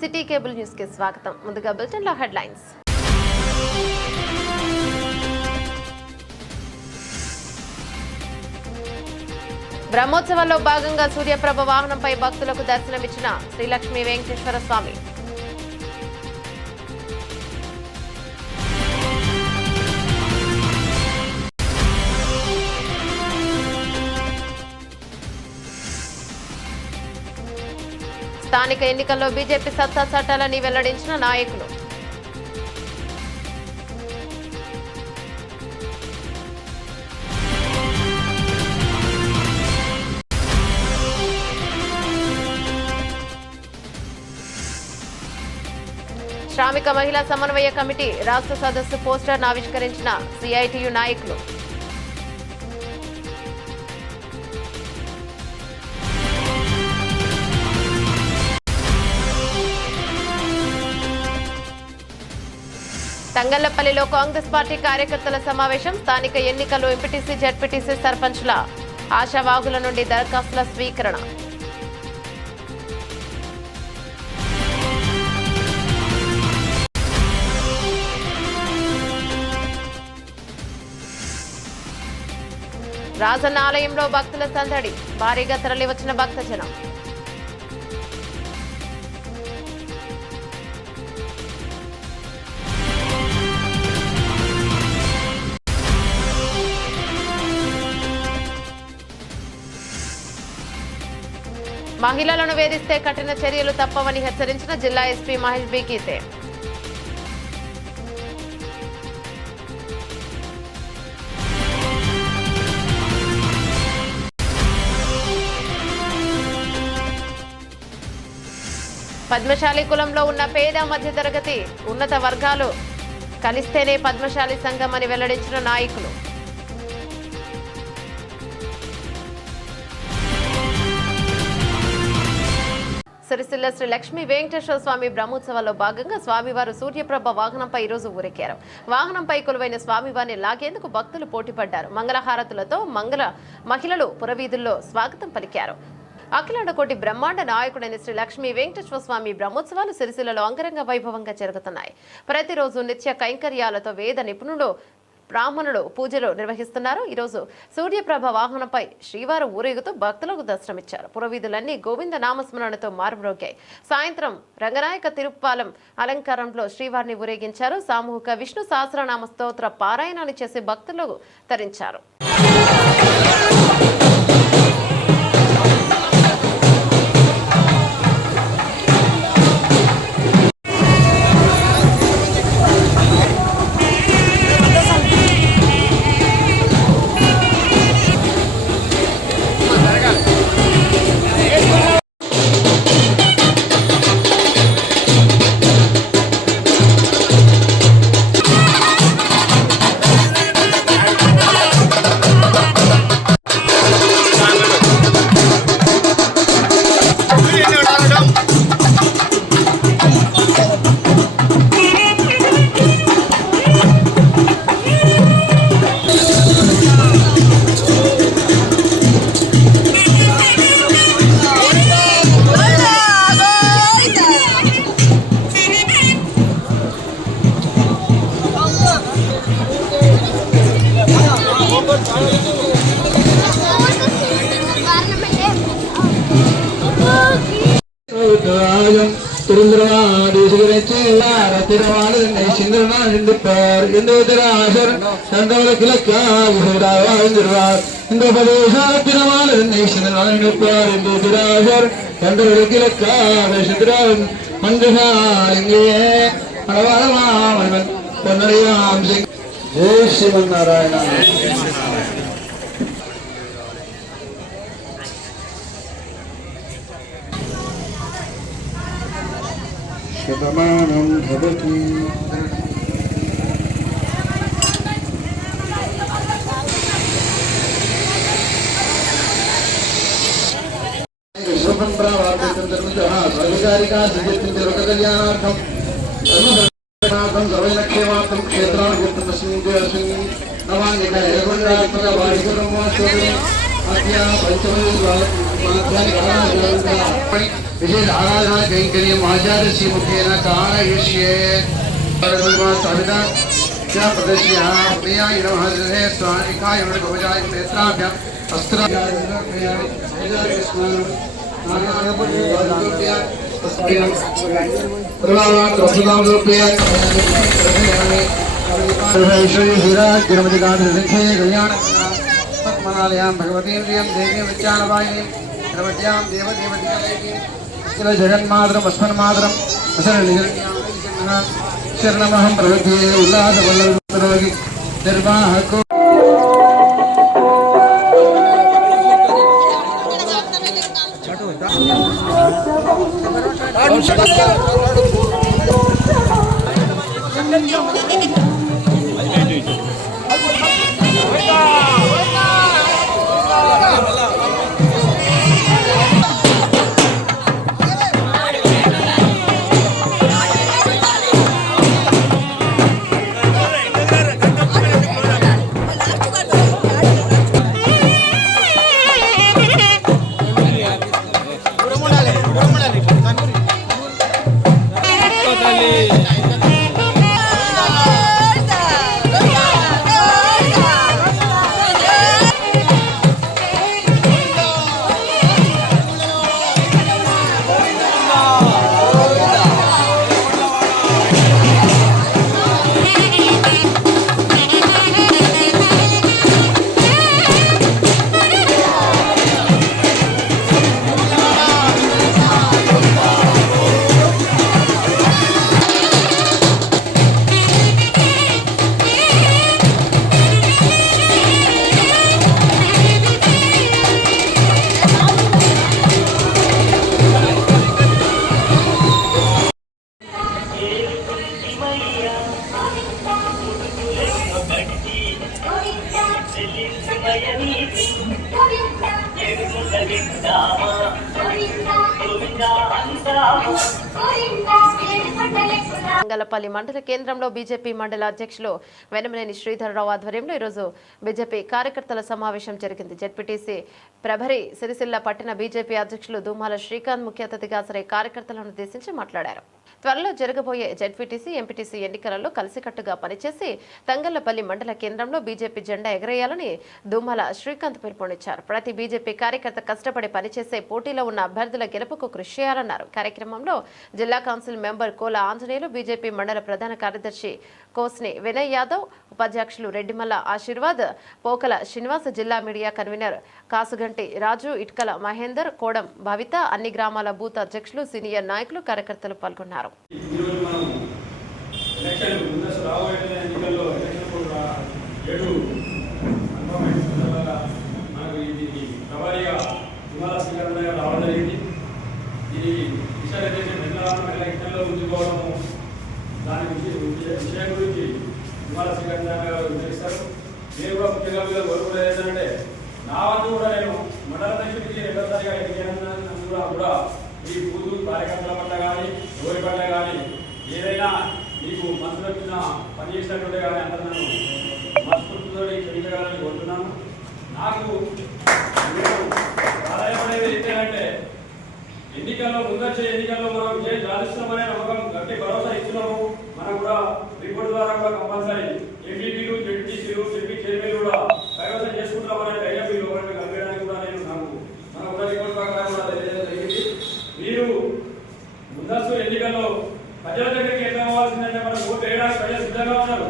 City cable news కి స్వాగతం. ముందుగా బులెటిన్ లో హెడ్లైన్స్. బ్రహ్మోత్సవాల్లో భాగంగా సూర్యప్రభ వాహనంపై భక్తులకు దర్శనమిచ్చిన శ్రీలక్ష్మీ వెంకటేశ్వర స్వామి. స్థానిక ఎన్నికల్లో బీజేపీ సత్తా చట్టాలని వెల్లడించిన నాయకులు. శ్రామిక మహిళా సమన్వయ కమిటీ రాష్ట్ర సదస్సు పోస్టర్ను ఆవిష్కరించిన సిఐటియు నాయకులు. తంగళ్లపల్లిలో కాంగ్రెస్ పార్టీ కార్యకర్తల సమావేశం. స్థానిక ఎన్నికల్లో ఎంపీటీసీ, జెడ్పీటీసీ, సర్పంచ్ల ఆశావాహుల నుండి దరఖాస్తుల స్వీకరణ. రాజన్న ఆలయంలో భక్తుల సందడి. భారీగా తరలివచ్చిన భక్తజనం. మహిళలను వేధిస్తే కఠిన చర్యలు తప్పవని హెచ్చరించిన జిల్లా ఎస్పీ మహేష్ బి గీతే. పద్మశాలి కులంలో ఉన్న పేద మధ్యతరగతి ఉన్నత వర్గాలు కలిస్తేనే పద్మశాలి సంఘం అని వెల్లడించిన నాయకులు. సిరిసిల్ల శ్రీ లక్ష్మీ వెంకటేశ్వర స్వామి బ్రహ్మోత్సవాల్లో భాగంగా స్వామివారు సూర్యప్రభ వాహనంపై ఈరోజు ఊరెక్కారు. వాహనంపై కొలువైన స్వామివారిని లాగేందుకు భక్తులు పోటీపడ్డారు. మంగళహారతులతో మహిళలు పురవీధుల్లో స్వాగతం పలికారు. అఖిలాండకోటి బ్రహ్మాండ నాయకుడైన శ్రీ లక్ష్మీ వెంకటేశ్వర స్వామి బ్రహ్మోత్సవాలు సిరిసిల్లలో అంగరంగ వైభవంగా జరుగుతున్నాయి. ప్రతిరోజు నిత్య కైంకర్యాలతో వేద నిపుణులు, బ్రాహ్మణులు పూజలు నిర్వహిస్తున్నారు. ఈరోజు సూర్యప్రభ వాహనంపై శ్రీవారు ఊరేగుతూ భక్తులకు దర్శనమిచ్చారు. పురవీధులన్నీ గోవింద నామస్మరణతో మారుమ్రోగాయి. సాయంత్రం రంగనాయక తిరుప్పాలం అలంకారంలో శ్రీవారిని ఊరేగించారు. సామూహిక విష్ణు సహస్రనామ స్తోత్ర పారాయణాన్ని చేసి భక్తులు తరించారు. జై శ్రీమన్నారాయణ. శతమానం భవతి. సర్వకారికా లోకకళ్యాణార్థం సర్వైనక్షేమార్థం క్షేత్రాన్ని గుర్తున్న आज्ञा पंचमयी विशेष आराधना कैंकर्यम् आचार्यस्य मुखेन कारयिष्ये सविता क्या प्रदर्श्य प्रियाय नमः हृदये स्वामिकाय नमः भवजाय नेत्राभ्याम् मनालयां भगवतीं देवीं विज्ञानवाहिनीं द्रवत्यां देवदेवतीं जगन्मातरम् अस्मन्मातरम् शरणमहं प्रवद्ये उल्लासवल्लभरोगि निर्वाहको మంగళపల్లి మండల కేంద్రంలో బీజేపీ మండల అధ్యక్షులు వెనమనేని శ్రీధరరావు ఆధ్వర్యంలో ఈరోజు బీజేపీ కార్యకర్తల సమావేశం జరిగింది. జెడ్పీటీసీ ప్రభరి సిరిసిల్ల పట్టణ బీజేపీ అధ్యక్షులు దుమాల శ్రీకాంత్ ముఖ్య అతిథిగా కార్యకర్తలను ఉద్దేశించి మాట్లాడారు. త్వరలో జరగబోయే జెడ్పీటీసీ ఎంపీటీసీ ఎన్నికలలో కలిసికట్టుగా పనిచేసి తంగళ్లపల్లి మండల కేంద్రంలో బీజేపీ జెండా ఎగరేయాలని దుమాల శ్రీకాంత్ పిలుపునిచ్చారు. ప్రతి బీజేపీ కార్యకర్త కష్టపడి పనిచేసే పోటీలో ఉన్న అభ్యర్థుల గెలుపుకు కృషి చేయాలన్నారు. కార్యక్రమంలో జిల్లా కౌన్సిల్ మెంబర్ కోల ఆంజనేయులు, బీజేపీ మండల ప్రధాన కార్యదర్శి కోస్ని వినయ్ యాదవ్, ఉపాధ్యక్షులు రెడ్డిమల్ల ఆశీర్వాద్, పోకల శ్రీనివాస, జిల్లా మీడియా కన్వీనర్ కాసుగంటి రాజు, ఇట్కల మహేందర్, కోడం భవిత, అన్ని గ్రామాల బూత్ అధ్యక్షులు, సీనియర్ నాయకులు, కార్యకర్తలు పాల్గొన్నారు. దాని విషయం గురించి విమల శ్రీకాంత్ గారు వివరిస్తారు. నేను కూడా ముఖ్యంగా మీద కోరుకునేది ఏంటంటే నా వంతు కూడా నేను మండల అధ్యక్షుడికి రెండోసారిగా ఎన్నికైనా కూడా ఈ బూతు కార్యకర్తల పట్ల కానీ ఎవరి పట్ల కానీ ఏదైనా మీకు మనసులో వచ్చిన పని చేసినట్టుంటే కానీ అందరూ నన్ను మనస్ఫూర్తితో క్షమించగలని కోరుతున్నాను. నాకు ఆదాయపడేది ఏంటంటే ఎన్నికల్లో ముందొచ్చే ఎన్నికల్లో మనం విజయం సాధిస్తామనే నమ్మకం గట్టి భరోసా ఇస్తున్నాము. మనం కూడా రిపోర్ట్ ద్వారా కూడా కంపల్సరీ ఎంపీపీలు, జెడ్పీటీసీలు, జెడ్పీ చైర్మన్లు కూడా కైవసం చేసుకుంటామనే ధైర్యం మీరు ఒకరిని కల్పించడానికి కూడా నేను మన కూడా రిపోర్ట్ ప్రకారం కూడా తెలియజేయడం జరిగింది. మీరు ముందస్తు ఎన్నికల్లో ప్రజల దగ్గరికి ఎట్లా అవ్వాల్సిందంటే మనం ఓటు వేయడానికి ప్రజలు సిద్ధంగా ఉన్నారు.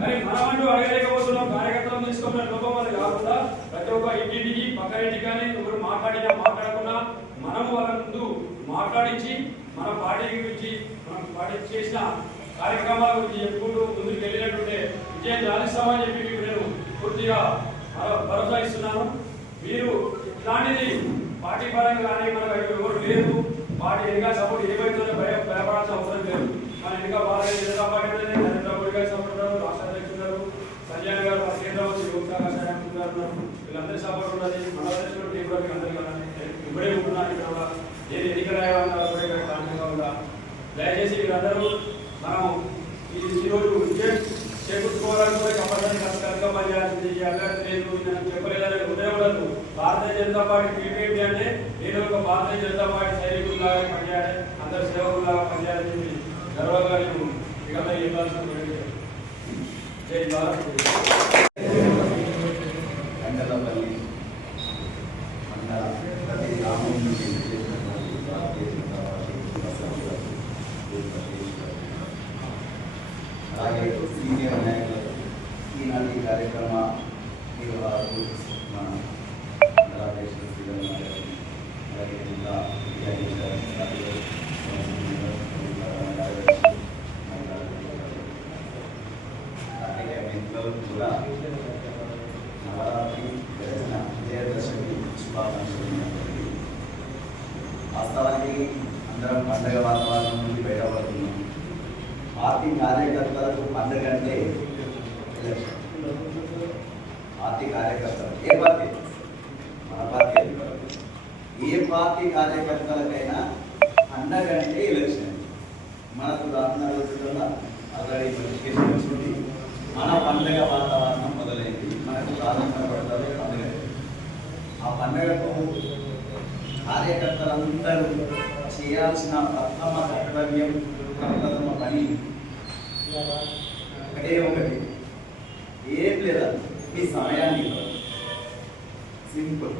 కానీ మనమంటూ అడగలేకపోతున్నాం. కార్యకర్తలను తీసుకున్న లోపం అది కాకుండా ప్రతి ఒక్క ఇంటింటికి పక్క ఇంటికి కానీ ఎవరు మాట్లాడకుండా మనము వాళ్ళ ముందు మాట్లాడించి మన పార్టీ గురించి మనం పార్టీ చేసిన కార్యక్రమాల గురించి చెప్పుకుంటూ ముందుకు వెళ్ళినట్టుంటే విజయం సాధిస్తామని చెప్పి మీకు నేను పూర్తిగా భరోసా ఇస్తున్నాను. మీరు ఇలాంటిది పార్టీ పరంగా కానీ మనకు ఎవరు లేదు, పార్టీ ఎన్నికల సపోర్ట్ ఏమైతుందో భయపడాల్సిన అవసరం లేదు. మన ఎన్నిక భారతీయ జనతా పార్టీ నరేంద్ర మోడీ గారు సపోర్ట్ ఉన్నారు, రాష్ట్ర అధ్యక్షులు సంజయ్ గారు, మన కేంద్ర మంత్రి యువత ఉన్నారు, వీళ్ళందరి సపోర్ట్ ఉన్నది. మన అధ్యక్షుడు టీం కూడా మీకు అందరికీ ఇప్పుడే ఉంటున్నాను. ఇక్కడ కూడా ఏది ఎన్నికల కారణంగా ఉందా దయచేసి వీళ్ళందరూ మనం ఈరోజు చేకూర్చుకోవాలని కూడా కంపల్సరీ కష్టంగా పనిచేయాల్సింది. ఈ అభ్యర్థి లేదు నేను చెప్పలేదని హృదయం ఉండదు. భారతీయ జనతా పార్టీ టీడీపీ అంటే నేను ఒక భారతీయ జనతా పార్టీ సైనికుల్లాగా పనిచేయాలి, అందరు సేవకుల్లాగా పనిచేయాలని చెప్పి గర్వంగా నేను ఇక ఇవ్వాల్సిన జై భారత్. అండలపల్లి మండల ప్రతి గ్రామం నుంచి అలాగే సీనియర్ నాయకులు ఈనాటి కార్యక్రమ నిర్వాహకులు మన ఆంధ్రప్రదేశ్ అలాగే జిల్లా మిత్రులు కూడా నవరాత్రి విజయదశమి శుభాకాంక్షలు. వాస్తవానికి అందరం పండగ వాతావరణం నుండి బయటపడుతున్నాం. పార్టీ కార్యకర్తలకు పండుగ అంటే ఎలక్షన్. పార్టీ కార్యకర్తలు ఏ పార్టీ? మన పార్టీ. ఏ పార్టీ కార్యకర్తలకైనా పండగ అంటే ఎలక్షన్. మనకు రానున్న రోజుల్లో ఆల్రెడీ నోటిఫికేషన్ వచ్చింది. మన పండుగ వాతావరణం మొదలైంది. మనకు ప్రారంభపడుతుంది పండుగ. ఆ పండుగకు కార్యకర్తలందరూ చేయాల్సిన ప్రథమ కర్తవ్యం, ప్రథమ పని ఒకటే ఒకటి, ఏం లేదా మీ సమయాన్ని సింపుల్.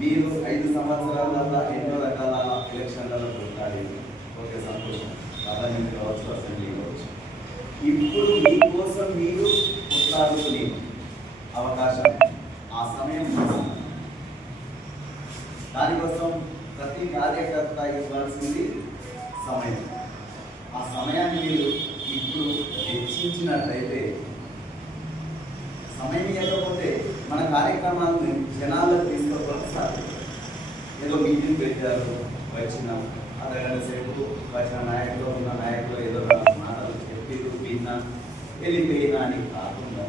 మీరు 5 సంవత్సరాల ఎన్నో రకాల ఎలక్షన్లలో కొట్టాలి, ఓకే సంతోషం, పార్లమెంట్ కావచ్చు, అసెంబ్లీ కావచ్చు. ఇప్పుడు మీకోసం మీరు కొట్లాడుకునే అవకాశం, ఆ సమయం దానికోసం ప్రతి కార్యకర్త ఇవ్వాల్సింది సమయం. ఆ సమయాన్ని మీరు ఇప్పుడు వెచ్చించినట్లయితే, సమయం ఇవ్వకపోతే మన కార్యక్రమాలను జనాలకు తీసుకోవడం సాధ్యం. ఏదో మీటింగ్ పెట్టారు, వచ్చిన అర్ధగంట సేపు వచ్చిన నాయకులు ఉన్న నాయకులు ఏదో మాటలు చెప్పి విన్నా వెళ్ళిపోయినా అని కాకుండా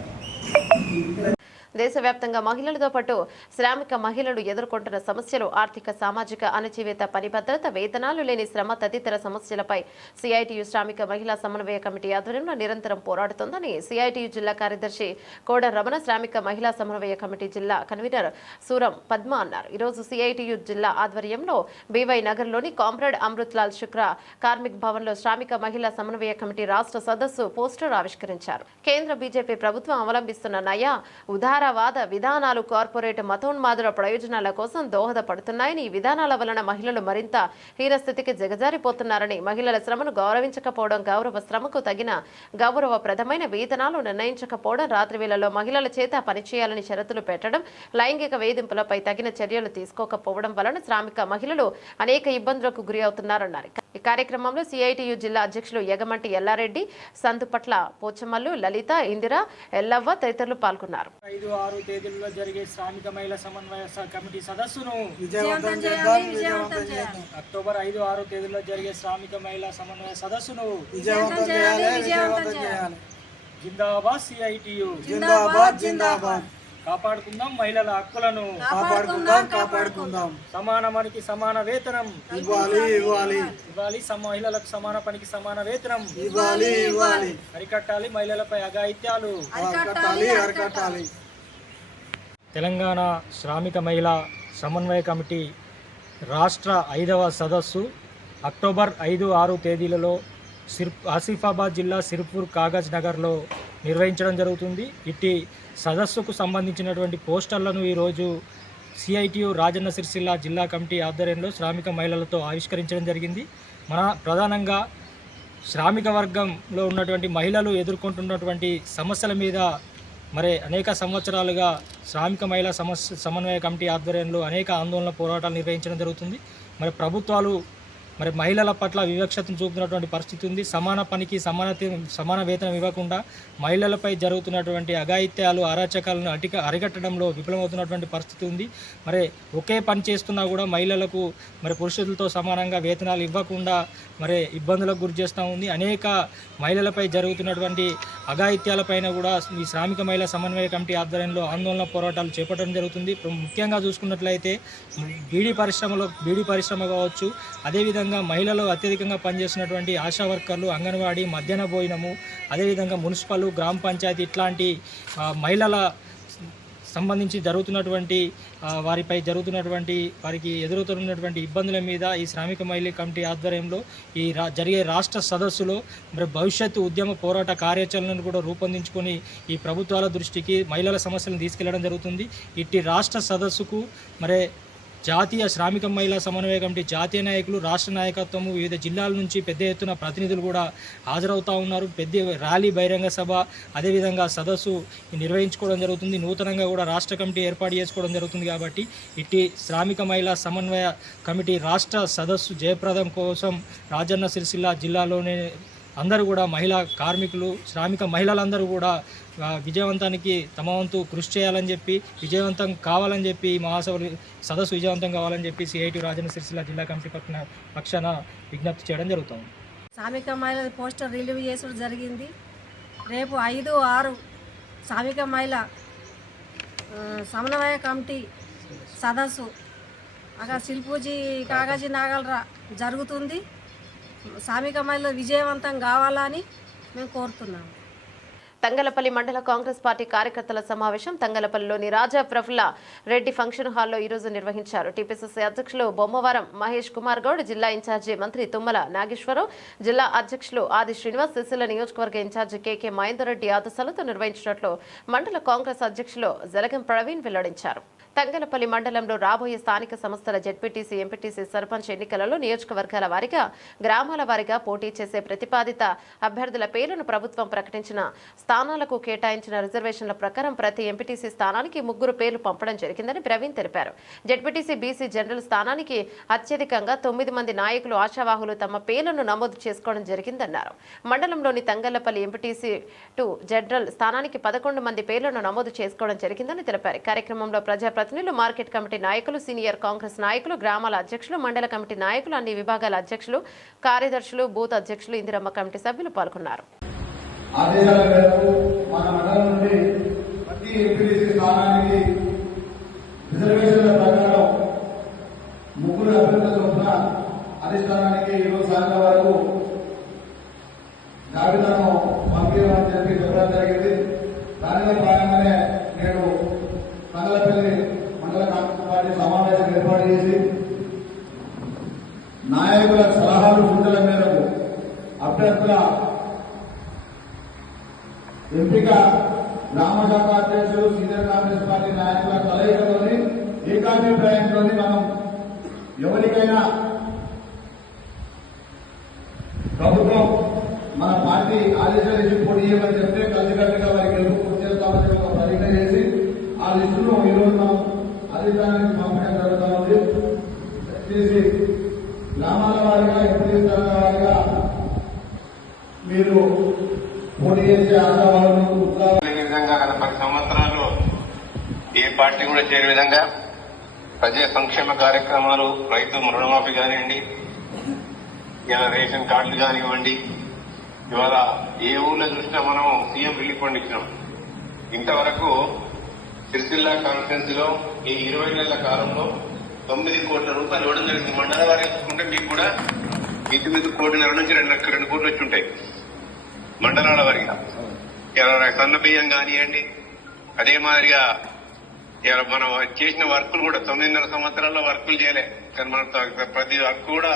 దేశవ్యాప్తంగా మహిళలతో పాటు శ్రామిక మహిళలు ఎదుర్కొంటున్న సమస్యలు, ఆర్థిక సామాజిక అణచివేత, పని భద్రత, వేతనాలు లేని శ్రమ తదితర సమస్యలపై సిఐటియు శ్రామిక మహిళా సమన్వయ కమిటీ ఆధ్వర్యంలో నిరంతరం పోరాడుతోందని సిఐటియు జిల్లా కార్యదర్శి కోడ రమణ, శ్రామిక మహిళా సమన్వయ కమిటీ జిల్లా కన్వీనర్ సూరం పద్మ అన్నారు. ఈరోజు సిఐటియు జిల్లా ఆధ్వర్యంలో బీవై నగర్లోని కామ్రేడ్ అమృత్లాల్ శుక్రా కార్మిక్ భవన్లో శ్రామిక మహిళా సమన్వయ కమిటీ రాష్ట్ర సదస్సు పోస్టర్ ఆవిష్కరించారు. కేంద్ర బీజేపీ ప్రభుత్వం అవలంబిస్తున్న నయా ఉదారవాద విధానాలు కార్పొరేట్ మతోన్మాదుల ప్రయోజనాల కోసం దోహదపడుతున్నాయని, ఈ విధానాల వలన మహిళలు మరింత హీనస్థితికి దిగజారిపోతున్నారని, మహిళల శ్రమను గౌరవించకపోవడం, గౌరవ శ్రమకు తగిన గౌరవప్రదమైన వేతనాలు నిర్ణయించకపోవడం, రాత్రి వేళల్లో మహిళల చేత పనిచేయాలని షరతులు పెట్టడం, లైంగిక వేధింపులపై తగిన చర్యలు తీసుకోకపోవడం వలన శ్రామిక మహిళలు అనేక ఇబ్బందులకు గురి అవుతున్నారన్నారు. ఈ కార్యక్రమంలో సిఐటియు జిల్లా అధ్యక్షులు యగమంటి ఎల్లారెడ్డి, సందుపట్ల పోచమల్లు, లలిత, ఇందిర, ఎల్లవ్వ తదితరులు పాల్గొన్నారు. 5-6 తేదీలలో జరిగే శ్రామిక మహిళా సమన్వయ కమిటీ సదస్సును అక్టోబర్ 5-6 తేదీలో జరిగే శ్రామిక మహిళా సమన్వయ సదస్సును జిందాబాద్ సిఐటియు, జిందాబాద్ జిందాబాద్. కాపాడుకుందాం మహిళల హక్కులను, కాపాడుకుందాం. సమానమానికి సమాన వేతనం ఇవ్వాలి. మహిళలకు సమాన పనికి సమాన వేతనం ఇవ్వాలి. అరికట్టాలి మహిళలపై అఘాయిత్యాలు అరికట్టాలి. తెలంగాణ శ్రామిక మహిళా సమన్వయ కమిటీ రాష్ట్ర 5వ సదస్సు అక్టోబర్ 5-6 తేదీలలో ఆసిఫాబాద్ జిల్లా సిర్పూర్ కాగజ్ నగర్లో నిర్వహించడం జరుగుతుంది. ఇట్టి సదస్సుకు సంబంధించినటువంటి పోస్టర్లను ఈరోజు సిఐటియు రాజన్న సిరిసిల్ల జిల్లా కమిటీ ఆధ్వర్యంలో శ్రామిక మహిళలతో ఆవిష్కరించడం జరిగింది. మన శ్రామిక వర్గంలో ఉన్నటువంటి మహిళలు ఎదుర్కొంటున్నటువంటి సమస్యల మీద అనేక సంవత్సరాలుగా శ్రామిక మహిళా సమన్వయ కమిటీ ఆధ్వర్యంలో అనేక ఆందోళన పోరాటాలు నిర్వహించడం జరుగుతుంది. ప్రభుత్వాలు మహిళల పట్ల వివక్షతను చూపుతున్నటువంటి పరిస్థితి ఉంది. సమాన పనికి సమాన వేతనం ఇవ్వకుండా మహిళలపై జరుగుతున్నటువంటి అఘాయిత్యాలు, అరాచకాలను అరికట్టడంలో విఫలమవుతున్నటువంటి పరిస్థితి ఉంది. ఒకే పని చేస్తున్నా కూడా మహిళలకు పురుషులతో సమానంగా వేతనాలు ఇవ్వకుండా ఇబ్బందులకు గురి చేస్తూ ఉంది. అనేక మహిళలపై జరుగుతున్నటువంటి అఘాయిత్యాలపైన కూడా ఈ శ్రామిక మహిళా సమన్వయ కమిటీ ఆధ్వర్యంలో ఆందోళన పోరాటాలు చేపట్టడం జరుగుతుంది. ముఖ్యంగా చూసుకున్నట్లయితే బీడీ పరిశ్రమ కావచ్చు, అదేవిధంగా అదేవిధంగా మహిళలు అత్యధికంగా పనిచేస్తున్నటువంటి ఆశా వర్కర్లు, అంగన్వాడీ, మధ్యాహ్న భోజనము, అదేవిధంగా మున్సిపల్, గ్రామ పంచాయతీ ఇట్లాంటి మహిళల సంబంధించి జరుగుతున్నటువంటి వారికి ఎదురవుతున్నటువంటి ఇబ్బందుల మీద ఈ శ్రామిక మహిళా కమిటీ ఆధ్వర్యంలో జరిగే రాష్ట్ర సదస్సులో మరి భవిష్యత్తు ఉద్యమ పోరాట కార్యాచరణను కూడా రూపొందించుకొని ఈ ప్రభుత్వాల దృష్టికి మహిళల సమస్యలను తీసుకెళ్లడం జరుగుతుంది. ఇట్టి రాష్ట్ర సదస్సుకు మరి జాతీయ శ్రామిక మహిళా సమన్వయ కమిటీ జాతీయ నాయకులు, రాష్ట్ర నాయకత్వము, వివిధ జిల్లాల నుంచి పెద్ద ఎత్తున ప్రతినిధులు కూడా హాజరవుతూ ఉన్నారు. పెద్ద ర్యాలీ, బహిరంగ సభ, అదేవిధంగా సదస్సు నిర్వహించుకోవడం జరుగుతుంది. నూతనంగా కూడా రాష్ట్ర కమిటీ ఏర్పాటు చేసుకోవడం జరుగుతుంది. కాబట్టి ఇట్టి శ్రామిక మహిళా సమన్వయ కమిటీ రాష్ట్ర సదస్సు జయప్రదం కోసం రాజన్న సిరిసిల్ల జిల్లాలోనే అందరూ కూడా మహిళా కార్మికులు, శ్రామిక మహిళలందరూ కూడా విజయవంతానికి తమ వంతు కృషి చేయాలని చెప్పి, విజయవంతం కావాలని చెప్పి, మహాసభలు సదస్సు విజయవంతం కావాలని చెప్పి సిఐటి రాజన్న సిరిసిల్ల జిల్లా కమిటీ పక్షాన విజ్ఞప్తి చేయడం జరుగుతుంది. శ్రామిక మహిళల పోస్టర్ రిలీవ్ చేసుడు జరిగింది. రేపు 5-6 శ్రామిక మహిళ సమన్వయ కమిటీ సదస్సు అక్కడ శిల్పూజీ కాగజీ నాగల్రా జరుగుతుంది. శ్రామిక మహిళలు విజయవంతం కావాలని మేము కోరుతున్నాము. తంగలపల్లి మండల కాంగ్రెస్ పార్టీ కార్యకర్తల సమావేశం తంగలపల్లిలోని రాజా ప్రఫుల్ల రెడ్డి ఫంక్షన్ హాల్లో ఈరోజు నిర్వహించారు. టీపీసీసీ అధ్యక్షులు బొమ్మవరం మహేష్ కుమార్ గౌడ్, జిల్లా ఇన్ఛార్జి మంత్రి తుమ్మల నాగేశ్వరరావు, జిల్లా అధ్యక్షులు ఆది శ్రీనివాస్, సిరిసిల్ల నియోజకవర్గ ఇన్ఛార్జి కేకే మహేందర్ రెడ్డి ఆదేశాలతో నిర్వహించినట్లు మండల కాంగ్రెస్ అధ్యక్షులు జలగం ప్రవీణ్ వెల్లడించారు. తంగలపల్లి మండలంలో రాబోయే స్థానిక సంస్థల జెడ్పీటీసీ, ఎంపీటీసీ, సర్పంచ్ ఎన్నికలలో నియోజకవర్గాల వారీగా, గ్రామాల వారీగా పోటీ చేసే ప్రతిపాదిత అభ్యర్థుల పేర్లను ప్రభుత్వం ప్రకటించిన స్థానాలకు కేటాయించిన రిజర్వేషన్ల ప్రకారం ప్రతి ఎంపీటీసీ స్థానానికి 3 పేర్లు పంపడం జరిగిందని ప్రవీణ్ తెలిపారు. జెడ్పీటీసీ బీసీ జనరల్ స్థానానికి అత్యధికంగా 9 మంది నాయకులు, ఆశావాహులు తమ పేర్లను నమోదు చేసుకోవడం జరిగిందన్నారు. మండలంలోని తంగళ్లపల్లి ఎంపీటీసీ 2 జనరల్ స్థానానికి 11 మంది పేర్లను నమోదు చేసుకోవడం జరిగిందని తెలిపారు. కార్యక్రమంలో ప్రజాప్రతినిధులు, మార్కెట్ కమిటీ నాయకులు, సీనియర్ కాంగ్రెస్ నాయకులు, గ్రామాల అధ్యక్షులు, మండల కమిటీ నాయకులు, అన్ని విభాగాల అధ్యక్షులు, కార్యదర్శులు, బూత్ అధ్యక్షులు, ఇందిరమ్మ కమిటీ సభ్యులు పాల్గొన్నారు. ఆదేశాల మేరకు మన మండలం నుండి ప్రతి ఎంపీటీసీ స్థానానికి రిజర్వేషన్ల ప్రకారం 3 అభ్యర్థుల చొప్పున అధిష్టానానికి ఈరోజు సాయంత్రం వరకు జాబితాను పంపించమని చెప్పి చెప్పడం జరిగింది. దానిలో భాగంగానే నేడు తంగలపల్లి మండల కాంగ్రెస్ పార్టీ సమావేశం ఏర్పాటు చేసి నాయకుల సలహాలు, సూచనల మేరకు అభ్యర్థుల ఎంపిక గ్రామ శాఖ అధ్యక్షులు, సీనియర్ కాంగ్రెస్ పార్టీ నాయకుల కలయికలోని ఏకాభిప్రాయంలోని మనం ఎవరికైనా ప్రభుత్వం మన పార్టీ ఆదేశాలు ఇచ్చి పోటీ చేయమని చెప్తే కలిసికట్టుగా వారికి గెలుపు పూర్తి చేస్తామని ఒక ప్రతిజ్ఞ చేసి ఆ లిస్టును ఈరోజు మనం అధికారానికి పంపడం జరుగుతూ ఉంది. చేసి గ్రామాల వారిగా, ఎంపీ స్థానాల వారిగా మీరు పోటీ చేసే ఆశావాలను విధంగా గత 10 సంవత్సరాలు ఏ పార్టీ కూడా చేయని విధంగా ప్రజా సంక్షేమ కార్యక్రమాలు, రైతు రుణమాఫీ కానివ్వండి, ఇలా రేషన్ కార్డులు కానివ్వండి, ఇవాళ ఏ ఊళ్ళో చూసినా మనం సీఎం రిలీఫ్ ఫండ్ ఇచ్చినాం. ఇంతవరకు సిరిసిల్ల కాన్ఫరెన్స్ లో ఈ 20 నెలల కాలంలో 9 కోట్ల రూపాయలు ఇవ్వడం జరిగింది. మండల వారి చూసుకుంటే మీకు కూడా ఇంటి మీద 1.5 కోట్ల నుంచి 2 కోట్లు వచ్చి ఉంటాయి మండలాల వారిగా. ఇలా సన్న బియ్యం కానివ్వండి, అదే మాదిరిగా ఇలా మనం చేసిన వర్కులు కూడా 9.5 సంవత్సరాల్లో వర్కులు చేయలే, కానీ మనం ప్రతి వర్క్ కూడా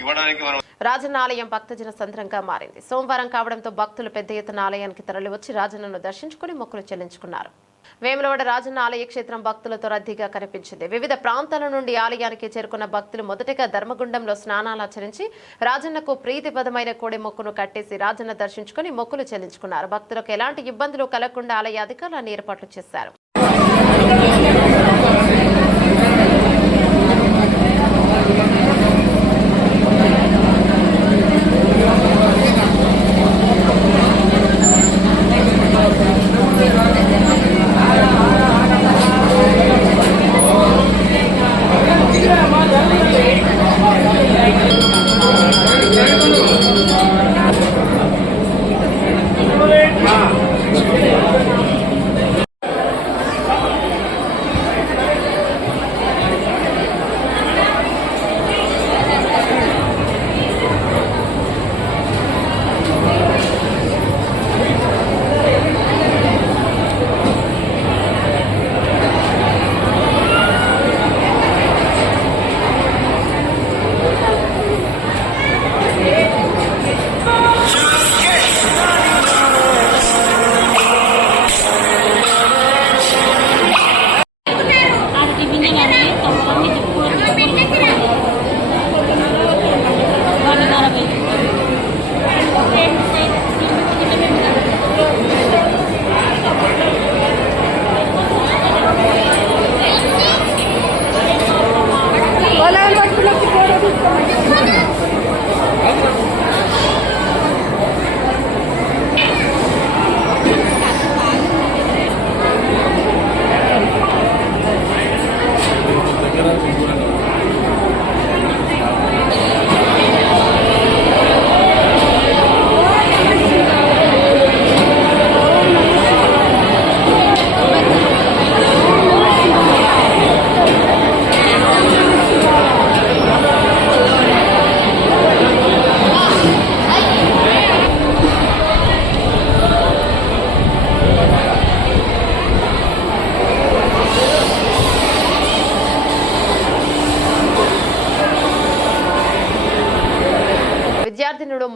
ఇవ్వడానికి మనం. రాజన్న ఆలయం భక్తజన సంద్రంగా మారింది. సోమవారం కావడంతో భక్తులు పెద్ద ఎత్తున ఆలయానికి తరలివచ్చి రాజన్నను దర్శించుకుని మొక్కులు చెల్లించుకున్నారు. వేములవాడ రాజన్న ఆలయ క్షేత్రం భక్తులతో రద్దీగా కనిపించింది. వివిధ ప్రాంతాల నుండి ఆలయానికి చేరుకున్న భక్తులు మొదటగా ధర్మగుండంలో స్నానాలు ఆచరించి రాజన్నకు ప్రీతిపదమైన కోడి మొక్కును కట్టేసి రాజన్న దర్శించుకుని మొక్కులు చెల్లించుకున్నారు. భక్తులకు ఎలాంటి ఇబ్బందులు కలగకుండా ఆలయ అధికారులు అన్ని ఏర్పాట్లు చేశారు.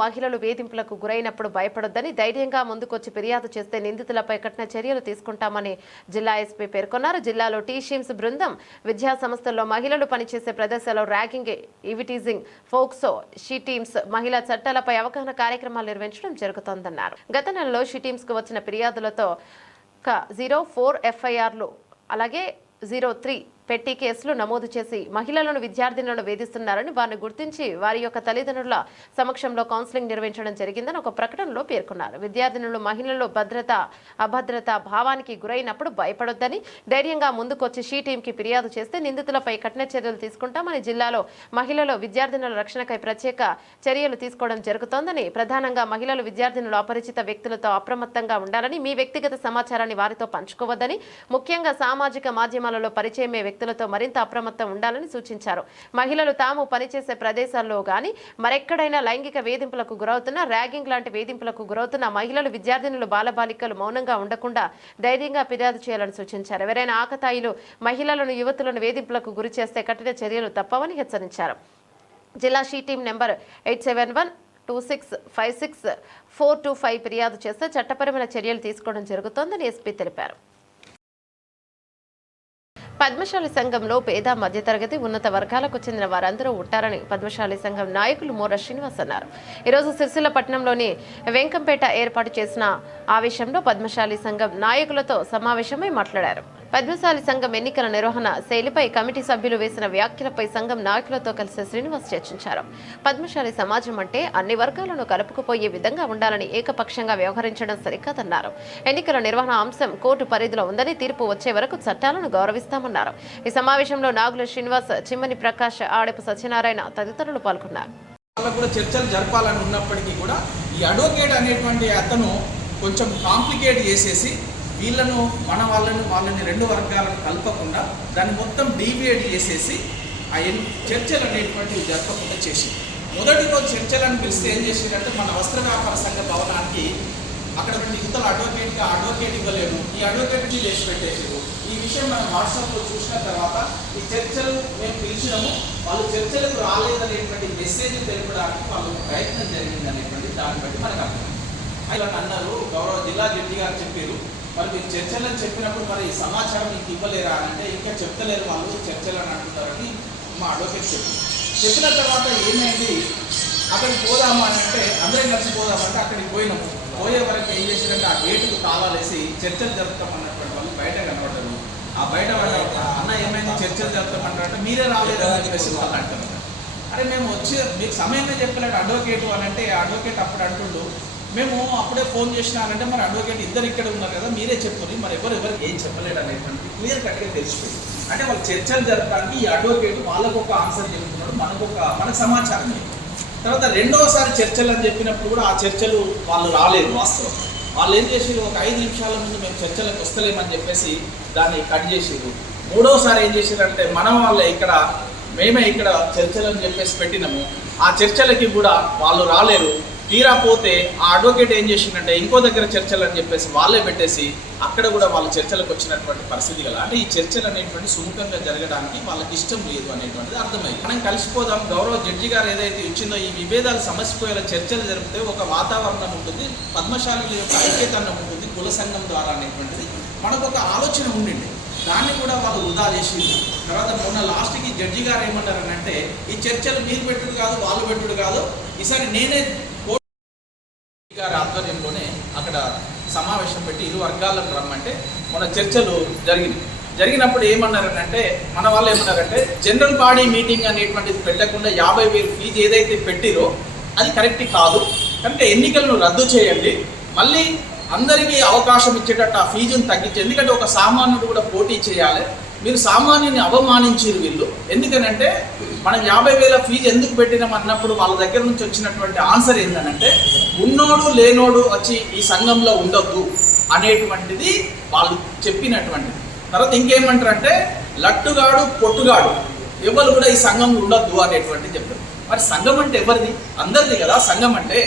మహిళలు వేధింపులకు గురైనప్పుడు భయపడొద్దని, ధైర్యంగా ముందుకొచ్చి ఫిర్యాదు చేస్తే నిందితులపై కఠిన చర్యలు తీసుకుంటామని జిల్లా ఎస్పీ పేర్కొన్నారు. జిల్లాలో టీషీమ్స్ బృందం విద్యా సంస్థల్లో మహిళలు పనిచేసే ప్రదేశాల్లో ragging, eve teasing, POCSO, she teams, మహిళా చట్టాలపై అవగాహన కార్యక్రమాలు నిర్వహించడం జరుగుతోందన్నారు. గత నెలలో షీ టీమ్స్ కు వచ్చిన ఫిర్యాదులతో 04 ఎఫ్ఐఆర్లు అలాగే 03 పెట్టి కేసులు నమోదు చేసి మహిళలను విద్యార్థినులను వేధిస్తున్నారని వారిని గుర్తించి వారి యొక్క తల్లిదండ్రుల సమక్షంలో కౌన్సిలింగ్ నిర్వహించడం జరిగిందని ఒక ప్రకటనలో పేర్కొన్నారు. విద్యార్థినులు మహిళలు అభద్రత భావానికి గురైనప్పుడు భయపడొద్దని, ధైర్యంగా ముందుకొచ్చి షీ టీంకి ఫిర్యాదు చేస్తే నిందితులపై కఠిన చర్యలు తీసుకుంటామని, జిల్లాలో మహిళలు విద్యార్థినుల రక్షణకై ప్రత్యేక చర్యలు తీసుకోవడం జరుగుతోందని, ప్రధానంగా మహిళలు విద్యార్థినులు అపరిచిత వ్యక్తులతో అప్రమత్తంగా ఉండాలని, మీ వ్యక్తిగత సమాచారాన్ని వారితో పంచుకోవద్దని, ముఖ్యంగా సామాజిక మాధ్యమాలలో పరిచయమే వ్యక్తులతో మరింత అప్రమత్తం ఉండాలని సూచించారు. మహిళలు తాము పనిచేసే ప్రదేశాల్లో గాని మరెక్కడైనా లైంగిక వేధింపులకు గురవుతున్న, ర్యాగింగ్ లాంటి వేధింపులకు గురవుతున్న మహిళలు, విద్యార్థినులు, బాలబాలికలు మౌనంగా ఉండకుండా ధైర్యంగా ఫిర్యాదు చేయాలని సూచించారు. ఎవరైనా ఆకతాయిలు మహిళలను, యువతులను వేధింపులకు గురి చేస్తే కఠిన చర్యలు తప్పవని హెచ్చరించారు. జిల్లా షీ టీం నెంబర్ 8712656425 ఫిర్యాదు చేస్తే చట్టపరమైన చర్యలు తీసుకోవడం జరుగుతోందని ఎస్పీ తెలిపారు. పద్మశాలి సంఘంలో పేద, మధ్యతరగతి, ఉన్నత వర్గాలకు చెందిన వారందరూ ఉంటారని పద్మశాలి సంఘం నాయకులు మోర శ్రీనివాస్ అన్నారు. ఈరోజు సిరిసిల్ల పట్టణంలోని వెంకంపేట ఏర్పాటు చేసిన ఆవేశంలో పద్మశాలి సంఘం నాయకులతో సమావేశమై మాట్లాడారు. పద్మశాలి సంఘం ఎన్నికల నిర్వహణ శైలిపై కమిటీ సభ్యులు వేసిన వ్యాఖ్యలపై సంఘం నాయకులతో కలిసి శ్రీనివాస్ చర్చించారు. పద్మశాలి సమాజం అంటే అన్ని వర్గాలను కలుపుకుపోయే విధంగా ఉండాలని ఏకపక్షంగా వ్యవహరించడం సరికాదన్నారు. ఎన్నికల నిర్వహణ అంశం కోర్టు పరిధిలో ఉందని, తీర్పు వచ్చే వరకు చట్టాలను గౌరవిస్తామన్నారు. ఈ సమావేశంలో నాగుల శ్రీనివాస్, చిమ్మని ప్రకాష్, ఆడపు సత్యనారాయణ తదితరులు పాల్గొన్నారు. కూడా చర్చలు జరపాలని ఉన్నప్పటికీ కూడా ఈ అడ్వకేట్ అనేటువంటి అతను కొంచెం కాంప్లికేట్ చేసేసి వీళ్ళను వాళ్ళని రెండు వర్గాలను కలపకుండా దాన్ని మొత్తం డీవియేట్ చేసేసి ఆ చర్చలు అనేటువంటివి జరపకుండా చేసి మొదటి రోజు చర్చలను పిలిస్తే ఏం చేసిందంటే మన వస్త్ర వ్యాపార సంఘ భవనానికి అక్కడ నుండి యువతల అడ్వకేట్ ఇవ్వలేము, ఈ అడ్వకేట్ని చేసి పెట్టేసారు. ఈ విషయం మనం వాట్సాప్లో చూసిన తర్వాత ఈ చర్చలు మేము పిలిచినాము, వాళ్ళు చర్చలకు రాలేదనేటువంటి మెసేజ్ తెలపడానికి వాళ్ళు ప్రయత్నం జరిగింది అనేటువంటి దాన్ని బట్టి మనకు అర్థం. ఇలా అన్నారు, గౌరవ జిల్లా జడ్జి గారు చెప్పారు, మరి మీరు చర్చలని చెప్పినప్పుడు మరి సమాచారం మీకు ఇవ్వలేరా అని అంటే ఇంకా చెప్తలేరు వాళ్ళు చర్చలు అని అంటున్నారని మా అడ్వకేట్ చెప్పిన తర్వాత ఏమైంది, అక్కడికి పోదాము అని అంటే అందరం కలిసి పోదామంటే అక్కడికి పోయినాము. పోయే వరకు ఏం చేశారంటే ఆ గేటుకు తాళాలేసి చర్చలు జరుపుతామన్నటువంటి వాళ్ళు బయట కనబడ్డారు. ఆ బయట వాళ్ళ అన్న ఏమైంది చర్చలు జరుపుతామంటారంటే మీరే రాలేదు అని చెప్పేసి వాళ్ళు అంటారు. అరే మేము వచ్చి మీకు సమయంగా చెప్పలేడు అడ్వకేట్ అని అంటే అడ్వకేట్ అప్పుడు అంటుండు మేము అప్పుడే ఫోన్ చేసినానంటే మరి అడ్వకేట్ ఇద్దరు ఇక్కడ ఉన్నారు కదా మీరే చెప్పుని మరి ఎవరు ఏం చెప్పలేడు అనేటువంటి క్లియర్ కట్గా తెలిసిపోయింది. అంటే వాళ్ళు చర్చలు జరపడానికి ఈ అడ్వకేట్ వాళ్ళకు ఒక ఆన్సర్ చెప్తున్నాడు, మనకు సమాచారం చెప్పారు. తర్వాత రెండవసారి చర్చలు అని చెప్పినప్పుడు కూడా ఆ చర్చలు వాళ్ళు రాలేదు. వాస్తవం వాళ్ళు ఏం చేసారు, ఒక 5 నిమిషాల ముందు మేము చర్చలకు వస్తలేమని చెప్పేసి దాన్ని కట్ చేసారు. మూడవసారి ఏం చేశారంటే మనం వాళ్ళే మేమే ఇక్కడ చర్చలు అని చెప్పేసి పెట్టినాము, ఆ చర్చలకి కూడా వాళ్ళు రాలేరు. తీరా పోతే ఆ అడ్వకేట్ ఏం చేసిందంటే ఇంకో దగ్గర చర్చలు అని చెప్పేసి వాళ్ళే పెట్టేసి అక్కడ కూడా వాళ్ళ చర్చలకు వచ్చినటువంటి పరిస్థితి కదా. అంటే ఈ చర్చలు అనేటువంటి సుముఖంగా జరగడానికి వాళ్ళకి ఇష్టం లేదు అనేటువంటిది అర్థమైంది. మనం కలిసిపోదాం, గౌరవ జడ్జి గారు ఏదైతే ఇచ్చిందో ఈ విభేదాలు సమస్యపోయేలా చర్చలు జరిపితే ఒక వాతావరణం ఉంటుంది, పద్మశాలుల యొక్క ఐక్యతనం ఉంటుంది, కుల సంఘం ద్వారా అనేటువంటిది మనకు ఒక ఆలోచన ఉండింది. దాన్ని కూడా వాళ్ళు వృధా చేసింది. తర్వాత మొన్న లాస్ట్కి జడ్జి గారు ఏమంటారనంటే ఈ చర్చలు మీరు పెట్టుడు కాదు, వాళ్ళు పెట్టుడు కాదు, ఈసారి నేనే గారి ఆధ్వర్యంలోనే అక్కడ సమావేశం పెట్టి ఇరు వర్గాలను రమ్మంటే మన చర్చలు జరిగినప్పుడు ఏమన్నారంటే మన వాళ్ళు ఏమన్నారంటే జనరల్ బాడీ మీటింగ్ అనేటువంటిది పెట్టకుండా 50,000 ఫీజు ఏదైతే పెట్టిరో అది కరెక్ట్ కాదు కనుక ఎన్నికలను రద్దు చేయండి, మళ్ళీ అందరికీ అవకాశం ఇచ్చేటట్టు ఆ ఫీజును తగ్గించి, ఎందుకంటే ఒక సామాన్యుడు కూడా పోటీ చేయాలి, మీరు సామాన్యుని అవమానించారు వీళ్ళు. ఎందుకనంటే మనం 50,000 ఫీజు ఎందుకు పెట్టినాం అన్నప్పుడు వాళ్ళ దగ్గర నుంచి వచ్చినటువంటి ఆన్సర్ ఏంటంటే ఉన్నోడు లేనోడు వచ్చి ఈ సంఘంలో ఉండొద్దు అనేటువంటిది వాళ్ళు చెప్పినటువంటిది. తర్వాత ఇంకేమంటారంటే లట్టుగాడు పొట్టుగాడు ఎవరు కూడా ఈ సంఘంలో ఉండొద్దు అనేటువంటిది చెప్పారు. మరి సంఘం అంటే ఎవరిది? అందరిది కదా సంఘం అంటే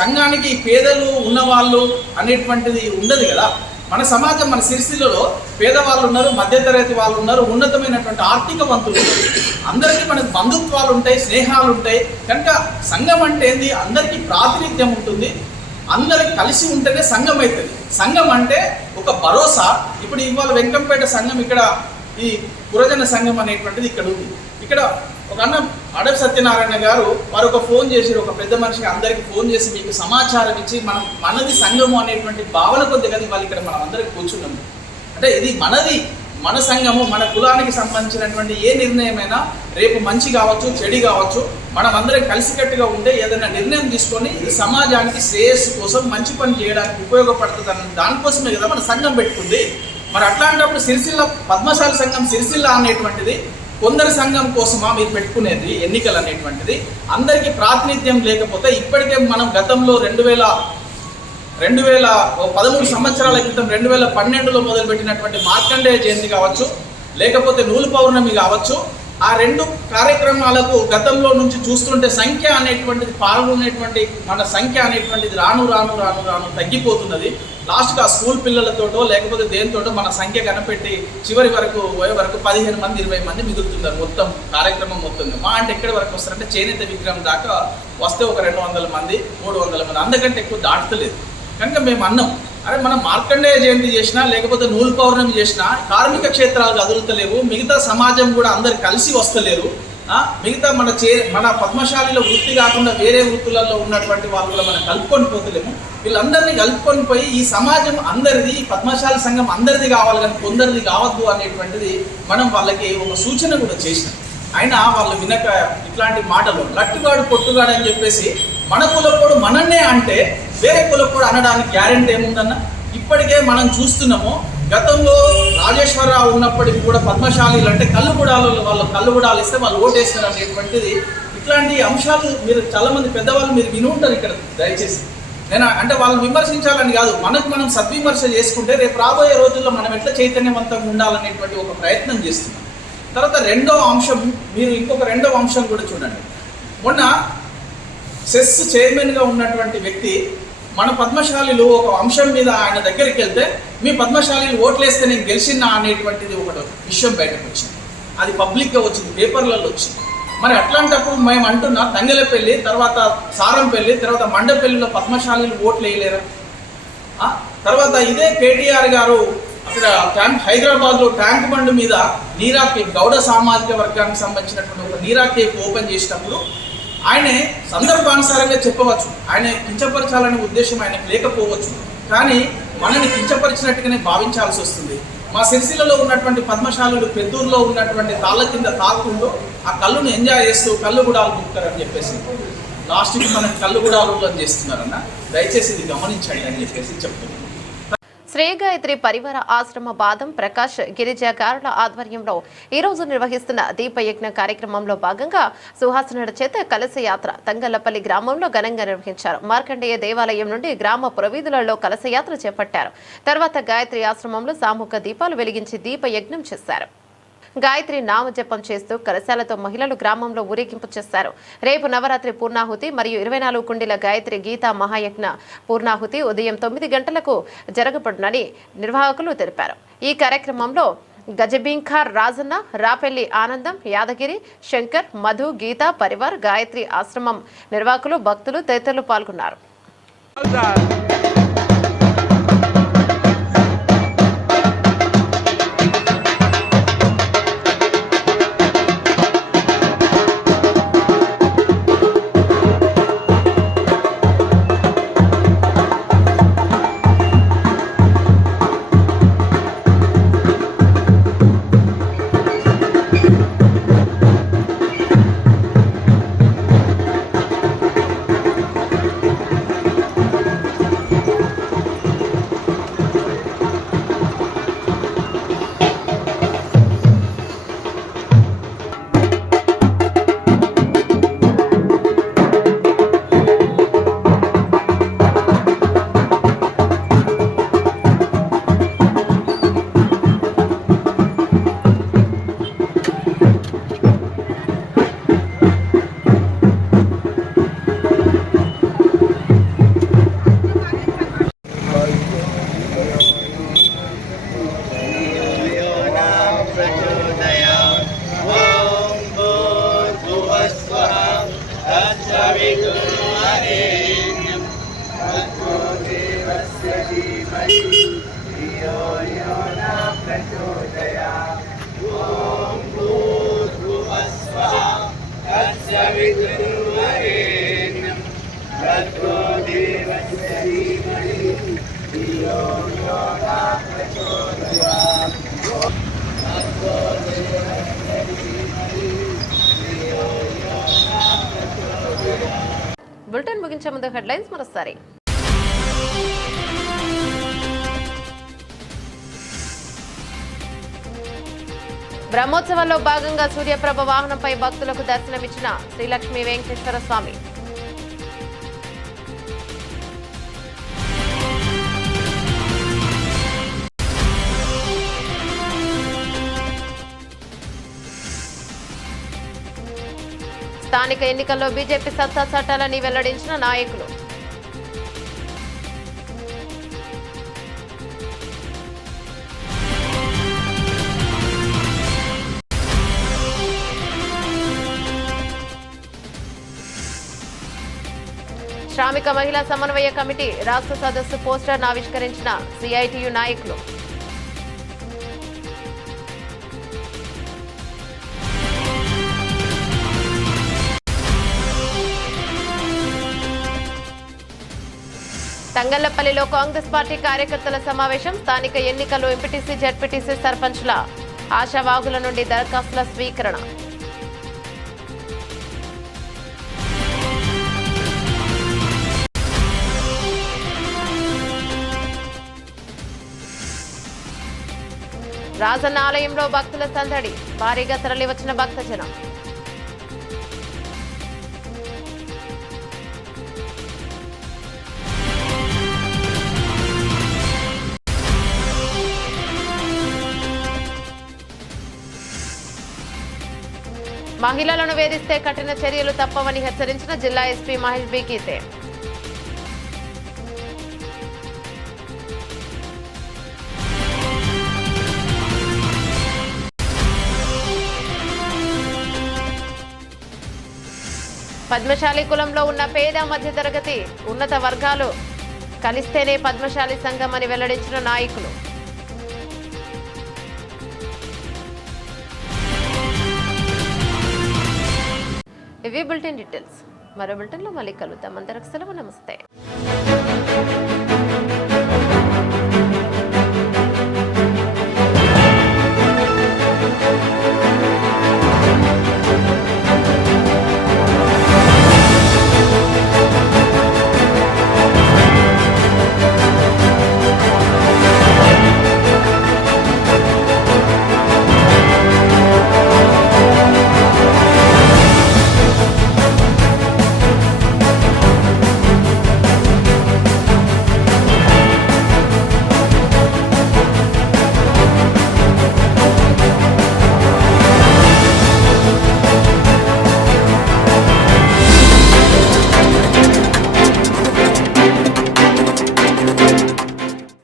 సంఘానికి పేదలు ఉన్నవాళ్ళు అనేటువంటిది ఉండదు కదా. మన సమాజం, మన సిరిసిల్లలో పేదవాళ్ళు ఉన్నారు, మధ్యతరగతి వాళ్ళు ఉన్నారు, ఉన్నతమైనటువంటి ఆర్థికవంతులు ఉన్నారు. అందరికీ మనకు బంధుత్వాలు ఉంటాయి, స్నేహాలు ఉంటాయి. కనుక సంఘం అంటే ఏంది? అందరికీ ప్రాతినిధ్యం ఉంటుంది, అందరికి కలిసి ఉంటేనే సంఘం అవుతుంది. సంఘం అంటే ఒక భరోసా. ఇప్పుడు ఇవాళ వెంకంపేట సంఘం, ఇక్కడ ఈ పురజన సంఘం అనేటువంటిది ఇక్కడ ఉంది. ఇక్కడ ఒక అన్న అడవి సత్యనారాయణ గారు వారు ఒక ఫోన్ చేసి, ఒక పెద్ద మనిషికి అందరికి ఫోన్ చేసి మీకు సమాచారం ఇచ్చి మనది సంఘము అనేటువంటి భావన కొద్దిగా వాళ్ళు ఇక్కడ మనం అందరికి కూర్చున్నాము. అంటే ఇది మనది, మన సంఘము, మన కులానికి సంబంధించినటువంటి ఏ నిర్ణయమైనా రేపు మంచి కావచ్చు, చెడు కావచ్చు, మనం అందరం కలిసికట్టుగా ఉంటే ఏదైనా నిర్ణయం తీసుకొని ఈ సమాజానికి శ్రేయస్సు కోసం మంచి పని చేయడానికి ఉపయోగపడుతుంది అన్న దానికోసమే కదా మన సంఘం పెట్టుకుంది. మరి అట్లాంటప్పుడు సిరిసిల్ల పద్మశాలి సంఘం సిరిసిల్ల అనేటువంటిది కొందరి సంఘం కోసమా మీరు పెట్టుకునేది ఎన్నికలు అనేటువంటిది? అందరికీ ప్రాతినిధ్యం లేకపోతే ఇప్పటికే మనం గతంలో 2013 సంవత్సరాల క్రితం 2012లో మొదలుపెట్టినటువంటి మార్కండేయ జయంతి కావచ్చు, లేకపోతే నూలు పౌర్ణమి కావచ్చు, ఆ రెండు కార్యక్రమాలకు గతంలో నుంచి చూస్తుంటే సంఖ్య అనేటువంటిది, పాల్గొనేటువంటి మన సంఖ్య అనేటువంటిది రాను రాను రాను రాను తగ్గిపోతున్నది. లాస్ట్గా ఆ స్కూల్ పిల్లలతోటో లేకపోతే దేనితోటో మన సంఖ్య కనిపెట్టి చివరి వరకు పోయే వరకు 15 మంది 20 మంది మిగులుతున్నారు మొత్తం కార్యక్రమం మొత్తంగా. మా అంటే ఎక్కడి వరకు వస్తారంటే చేనేత విగ్రహం దాకా వస్తే ఒక 200 మంది 300 మంది, అంతకంటే ఎక్కువ దాటుతలేదు. కనుక మేము అన్నాం, అరే మనం మార్కండేయ జయంతి చేసినా లేకపోతే నూలు పౌర్ణమి చేసినా కార్మిక క్షేత్రాలు కదులుతలేవు, మిగతా సమాజం కూడా అందరు కలిసి వస్తలేరు, మిగతా మన పద్మశాలిలో వృత్తి కాకుండా వేరే వృత్తులలో ఉన్నటువంటి వాళ్ళు కూడా మనం కలుపుకొని పోతలేము. వీళ్ళందరినీ కలుపుకొని పోయి ఈ సమాజం అందరిది, ఈ పద్మశాలి సంఘం అందరిది కావాలి కానీ కొందరిది కావద్దు అనేటువంటిది మనం వాళ్ళకి ఒక సూచన కూడా చేసినాం. అయినా వాళ్ళు వినక ఇట్లాంటి మాటలు లట్టుగాడు పొట్టుగాడు అని చెప్పేసి మన కులపోడు మనన్నే అంటే వేరే కులపోడు అనడానికి గ్యారెంటీ ఏముందన్న? ఇప్పటికే మనం చూస్తున్నాము. గతంలో రాజేశ్వరరావు ఉన్నప్పటికీ కూడా పద్మశాలీలు అంటే కళ్ళుగూడాలు ఇస్తే వాళ్ళు ఓటేస్తారు అనేటువంటిది, ఇట్లాంటి అంశాలు మీరు చాలామంది పెద్దవాళ్ళు మీరు విని ఉంటారు ఇక్కడ. దయచేసి నేను అంటే వాళ్ళని విమర్శించాలని కాదు, మనకు మనం సద్విమర్శ చేసుకుంటే రేపు రాబోయే రోజుల్లో మనం ఎట్లా చైతన్యవంతంగా ఉండాలనేటువంటి ఒక ప్రయత్నం చేస్తున్నాం. తర్వాత రెండవ అంశం, మీరు ఇంకొక రెండవ అంశం కూడా చూడండి. మొన్న సెస్ చైర్మన్గా ఉన్నటువంటి వ్యక్తి మన పద్మశాలీలు ఒక అంశం మీద ఆయన దగ్గరికి వెళ్తే మీ పద్మశాలీలు ఓట్లేస్తే నేను గెలిచినా అనేటువంటిది ఒకటి విషయం బయటకు వచ్చింది. అది పబ్లిక్గా వచ్చింది, పేపర్లలో వచ్చింది. మరి అట్లాంటప్పుడు మేము అంటున్నా తంగెలపల్లి, తర్వాత సారంపల్లి, తర్వాత మండపల్లిలో పద్మశాలీలు ఓట్లు వేయలేరా? తర్వాత ఇదే కేటీఆర్ గారు అక్కడ హైదరాబాద్లో ట్యాంక్ బండ్ మీద నీరా కేఫ్, గౌడ సామాజిక వర్గానికి సంబంధించినటువంటి ఒక నీరా కేఫ్ ఓపెన్ చేసినప్పుడు ఆయన సందర్భానుసారంగా చెప్పవచ్చు, ఆయన కించపరచాలనే ఉద్దేశం ఆయనకు లేకపోవచ్చు, కానీ మనని కించపరిచినట్టుగానే భావించాల్సి వస్తుంది. మా సిరిసిల్లలో ఉన్నటువంటి పద్మశాలులు పెద్దూరులో ఉన్నటువంటి తాళ్ళ కింద తాకుంటూ ఆ కళ్ళును ఎంజాయ్ చేస్తూ కళ్ళుగూడాలు ముక్తారని చెప్పేసి లాస్ట్కి మనం కళ్ళుగూడాలు అని చేస్తున్నారన్న. దయచేసి ఇది గమనించండి అని చెప్పేసి చెప్తున్నాను. శ్రీ గాయత్రి పరివార ఆశ్రమ బాదం ప్రకాష్ గిరిజాగారుల ఆధ్వర్యంలో ఈ రోజు నిర్వహిస్తున్న దీపయజ్ఞ కార్యక్రమంలో భాగంగా సుహాసనుల చేత కలశ యాత్ర తంగళ్లపల్లి గ్రామంలో ఘనంగా నిర్వహించారు. మార్కండేయ దేవాలయం నుండి గ్రామ పురవీధులలో కలశయాత్ర చేపట్టారు. తర్వాత గాయత్రి ఆశ్రమంలో సామూహిక దీపాలు వెలిగించి దీపయజ్ఞం చేశారు. గాయత్రి నామజపం చేస్తూ కలశాలతో మహిళలు గ్రామంలో ఊరేగింపు చేశారు. రేపు నవరాత్రి పూర్ణాహుతి మరియు 24 కుండీల గాయత్రి గీతా మహాయజ్ఞ పూర్ణాహుతి ఉదయం 9 గంటలకు జరగబడునని నిర్వాహకులు తెలిపారు. ఈ కార్యక్రమంలో గజబింఖార్ రాజన్న, రాపెల్లి ఆనందం, యాదగిరి శంకర్, మధు, గీతా పరివార్, గాయత్రి ఆశ్రమం నిర్వాహకులు, భక్తులు తదితరులు పాల్గొన్నారు. బులెటిన్ ముగించే ముందు హెడ్లైన్స్ మరోసారి. బ్రహ్మోత్సవాల్లో భాగంగా సూర్యప్రభ వాహనంపై భక్తులకు దర్శనమిచ్చిన శ్రీలక్ష్మీ వెంకటేశ్వర స్వామి. స్థానిక ఎన్నికల్లో బీజేపీ సత్తా చట్టాలని వెల్లడించిన నాయకులు. శ్రామిక మహిళా సమన్వయ కమిటీ రాష్ట్ర సదస్సు పోస్టర్ను ఆవిష్కరించిన సిఐటియు నాయకులు. తంగళ్లపల్లిలో కాంగ్రెస్ పార్టీ కార్యకర్తల సమావేశం. స్థానిక ఎన్నికల్లో ఎంపీటీసీ, జెడ్పీటీసీ, సర్పంచ్ల ఆశావాహుల నుండి దరఖాస్తుల స్వీకరణ. రాజన్న ఆలయంలో భక్తుల సందడి. భారీగా తరలివచ్చిన భక్తజనం. మహిళలను వేధిస్తే కఠిన చర్యలు తప్పవని హెచ్చరించిన జిల్లా ఎస్పీ మహేష్ బి గీతే. పద్మశాలి కులంలో ఉన్న పేద మధ్యతరగతి ఉన్నత వర్గాలు కలిస్తేనే పద్మశాలి సంఘం అని వెల్లడించిన నాయకులు. ఇవి బులెటిన్ డీటెయిల్స్. మరో బులెటిన్లో మళ్ళీ కలుద్దాం. అందరికి సెలవు. నమస్తే.